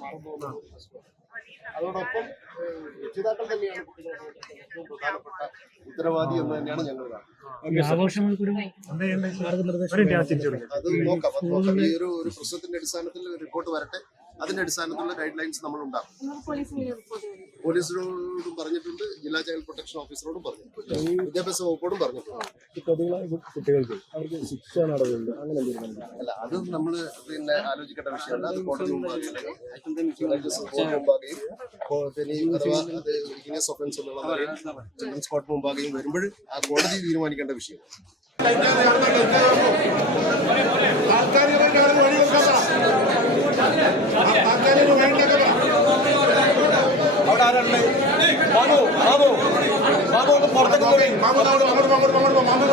മാറുന്നു അതോടൊപ്പം രക്ഷിതാക്കൾ തന്നെയാണ് കുട്ടികളുടെ ഏറ്റവും പ്രധാനപ്പെട്ട ഉത്തരവാദി എന്ന് തന്നെയാണ് ഞങ്ങൾ അത് നോക്കാം. അത് നോക്കാം. ഈ ഒരു ഒരു പ്രശ്നത്തിന്റെ അടിസ്ഥാനത്തിൽ റിപ്പോർട്ട് വരട്ടെ. അതിന്റെ അടിസ്ഥാനത്തിലുള്ള ഗൈഡ് ലൈൻസ് നമ്മൾ ഉണ്ടാകും പോലീസിനോടും പറഞ്ഞിട്ടുണ്ട് ജില്ലാ ചൈൽഡ് പ്രൊട്ടക്ഷൻ ഓഫീസറോടും പറഞ്ഞിട്ടുണ്ട് വിദ്യാഭ്യാസ വകുപ്പോടും പറഞ്ഞിട്ടുണ്ട്. പ്രതികളായ കുട്ടികൾക്ക് അവർക്ക് ശിക്ഷ നടപടിയുണ്ട്. അങ്ങനെ അല്ല അത് നമ്മൾ പിന്നെ ആലോചിക്കേണ്ട വിഷയമല്ല. അത് കോടതി മുമ്പാകെയും പിന്നെ അഥവാ അത് ഇഗ്നിയസ് ഒഫൻസ് എന്നുള്ള ചിൽഡ്രൻസ് കോർട്ട് മുമ്പാകെയും വരുമ്പോൾ ആ കോടതി തീരുമാനിക്കേണ്ട വിഷയം അവിടെ মামু মামু মামু পড়তে মামু মামু মামু মামু মামু